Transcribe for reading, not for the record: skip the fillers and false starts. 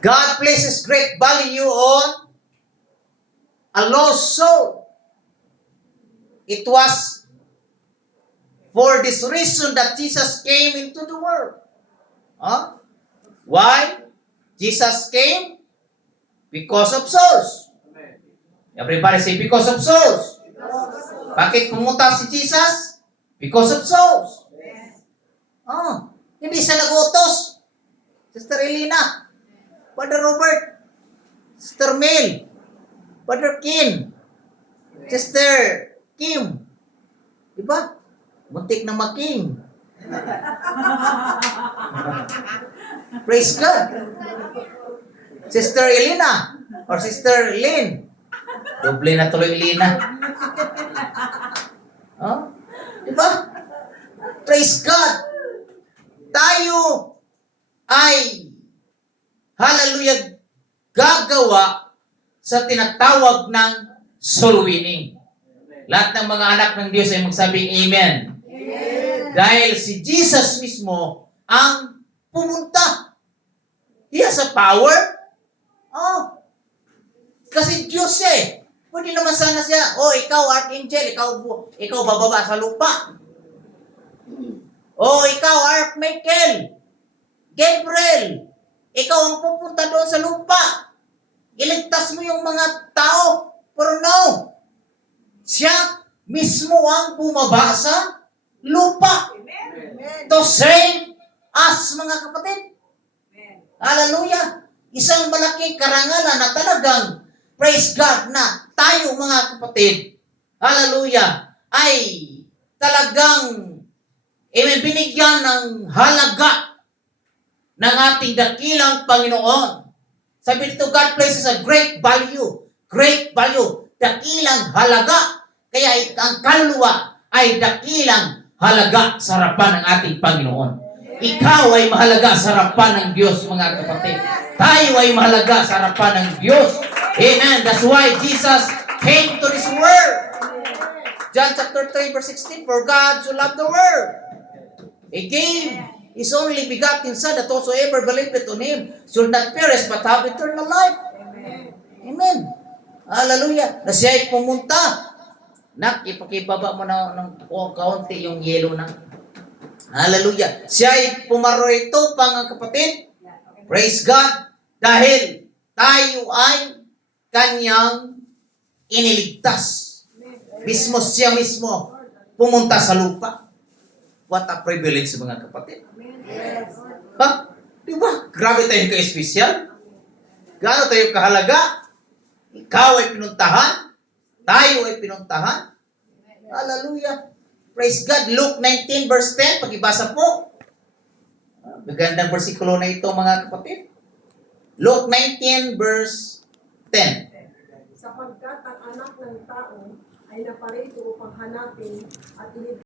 God places great value on a lost soul. It was for this reason that Jesus came into the world. Huh? Why? Jesus came because of souls. Everybody say, because of souls. Bakit pumunta si Jesus? Because of souls. Oh, hindi siya nag-utos. Sister Elena, Brother Robert, Sister Mel, Brother Kin, Sister Kim. Diba? Muntik na making. Praise God. Sister Elena or Sister Lynn. Doble na tuloy Elena. Oh? Diba? Praise God. Tayo ay, hallelujah, gagawa sa tinatawag ng soul winning. Lahat ng mga anak ng Diyos ay magsabing Amen. Amen. Dahil si Jesus mismo ang pumunta. He has a power. Oh. Kasi Diyos eh. Pwede naman sana siya, oh, ikaw Archangel, ikaw bababa sa lupa. Oh, ikaw Archmichael, Gabriel, ikaw ang pupunta doon sa lupa. Iligtas mo yung mga tao. Pero no, siya mismo ang bumaba sa lupa. Amen. To save us, mga kapatid. Amen. Hallelujah. Isang malaking karangalan na talagang, praise God, na tayo mga kapatid, hallelujah, ay talagang binigyan ng halaga ng ating dakilang Panginoon. Sabi dito, God places a great value, dakilang halaga. Kaya ang kaluluwa ay dakilang halaga sa harapan ng ating Panginoon. Ikaw ay mahalaga sa harapan ng Diyos, mga kapatid. Tayo ay mahalaga sa harapan ng Diyos. Amen. That's why Jesus came to this world. John chapter 3 verse 16, for God so loved the world, He gave His only begotten Son, that whosoever believeth on Him should not perish but have eternal life. Amen. Hallelujah. Na siya ay pumunta. Nak, ipakibaba mo na ng kaunti yung yellow na. Hallelujah. Siya ay pumarito, mga kapatid. Praise God. Dahil tayo ay Kanyang iniligtas. Mismo siya mismo pumunta sa lupa. What a privilege, mga kapatid. Ha? Diba? Grabe tayo ka-espesyal. Gaano tayo kahalaga? Ikaw ay pinuntahan. Tayo ay pinuntahan. Hallelujah. Praise God. Luke 19 verse 10. Pag-ibasa po. Magandang versikulo na ito, mga kapatid. Luke 19 verse 10. Sapagkat ang anak ng tao ay naparito upang hanapin at